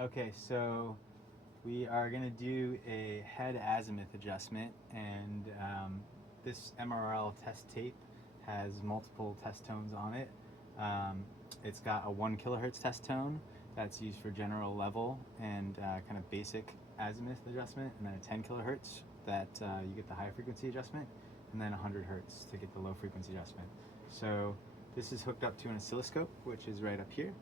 Okay, so we are going to do a head azimuth adjustment, and this MRL test tape has multiple test tones on it. Um, it's got a 1 kilohertz test tone that's used for general level and kind of basic azimuth adjustment, and then a 10 kilohertz that you get the high frequency adjustment, and then 100 hertz to get the low frequency adjustment. So this is hooked up to an oscilloscope, which is right up here.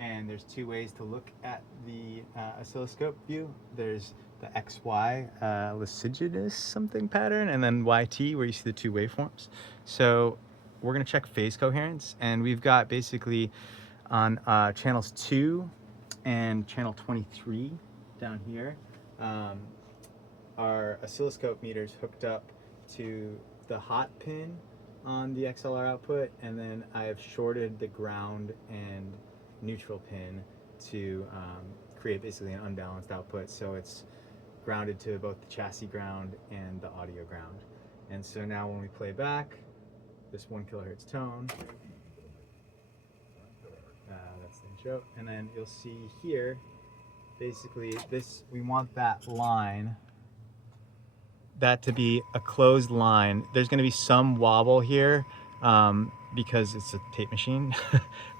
And there's two ways to look at the oscilloscope view. There's the XY liciginous something pattern, and then YT where you see the two waveforms. So we're going to check phase coherence, and we've got basically on channels 2 and channel 23 down here, our oscilloscope meters hooked up to the hot pin on the XLR output, and then I have shorted the ground and neutral pin to create basically an unbalanced output, so it's grounded to both the chassis ground and the audio ground. And so now when we play back this 1 kilohertz tone, that's the intro, and then you'll see here basically this, we want that line, that to be a closed line. There's going to be some wobble here because it's a tape machine.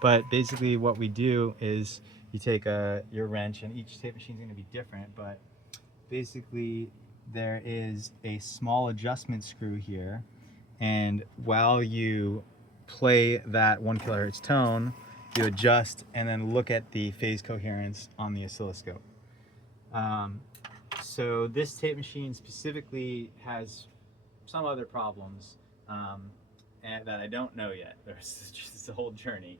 But basically what we do is you take your wrench, and each tape machine is going to be different, but basically there is a small adjustment screw here, and while you play that 1 kilohertz tone, you adjust and then look at the phase coherence on the oscilloscope. So this tape machine specifically has some other problems and that I don't know yet. There's just a whole journey.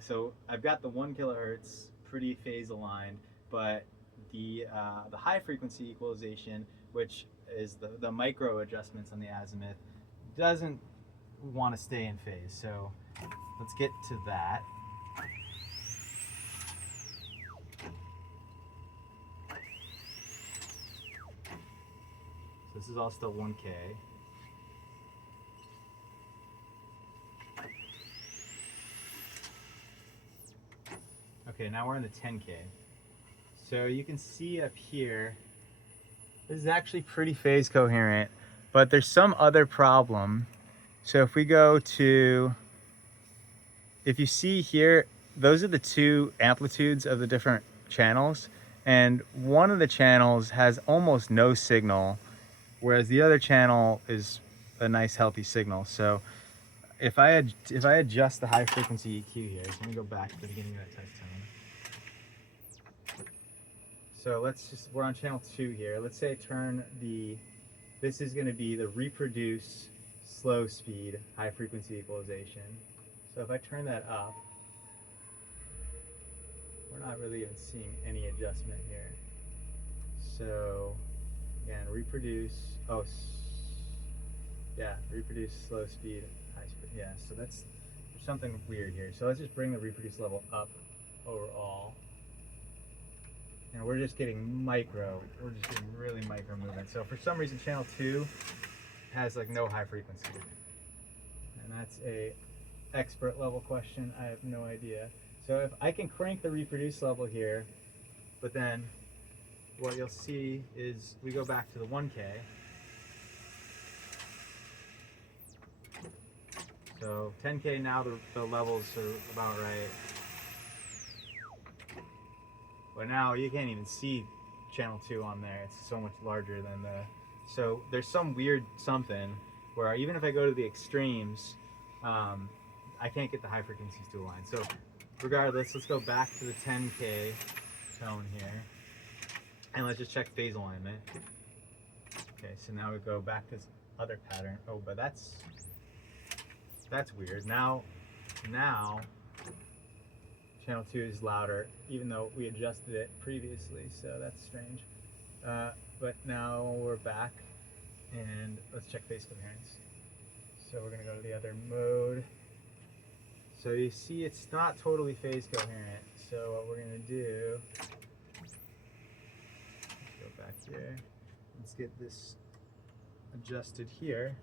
So I've got the 1 kilohertz pretty phase aligned, but the high frequency equalization, which is the micro adjustments on the azimuth, doesn't want to stay in phase. So let's get to that. So this is all still 1K. Okay, now we're in the 10K. So you can see up here, this is actually pretty phase coherent, but there's some other problem. So if we go to, if you see here, those are the two amplitudes of the different channels, and one of the channels has almost no signal, whereas the other channel is a nice healthy signal. So if I adjust the high frequency EQ here, so let me go back to the beginning of that test tone. So we're on channel 2 here. Let's say I turn this is going to be the reproduce slow speed high frequency equalization. So if I turn that up, we're not really even seeing any adjustment here. So again, reproduce slow speed high speed. Yeah, so there's something weird here. So let's just bring the reproduce level up overall. And we're just getting really micro movement. So for some reason channel 2 has like no high frequency. And that's a expert level question. I have no idea. So if I can crank the reproduce level here, but then what you'll see is we go back to the 1K. So 10K now, the levels are about right. But now you can't even see channel 2 on there. It's so much larger than so there's some weird something where even if I go to the extremes, I can't get the high frequencies to align. So regardless, let's go back to the 10K tone here, and let's just check phase alignment. Okay, so now we go back to this other pattern. Oh, but that's weird. Now channel 2 is louder, even though we adjusted it previously, so that's strange. But now we're back, and let's check phase coherence. So we're going to go to the other mode. So you see it's not totally phase coherent, so what we're going to do, let's go back here, let's get this adjusted here,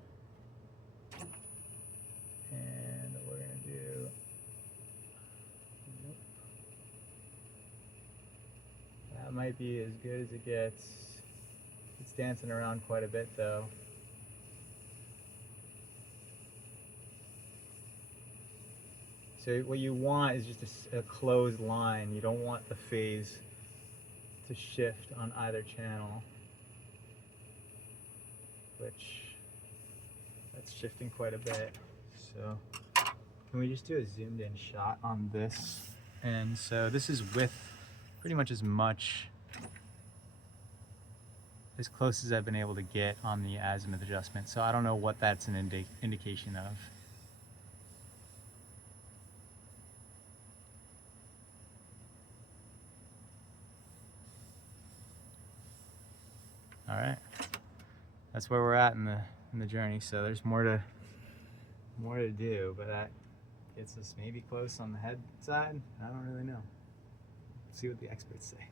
and we're going to do, That might be as good as it gets. It's dancing around quite a bit though. So what you want is just a closed line. You don't want the phase to shift on either channel, which that's shifting quite a bit. So can we just do a zoomed in shot on this? And so this is with pretty much as close as I've been able to get on the azimuth adjustment. So I don't know what that's an indication of. All right, that's where we're at in the journey. So there's more to do, but that gets us maybe close on the head side. I don't really know. See what the experts say.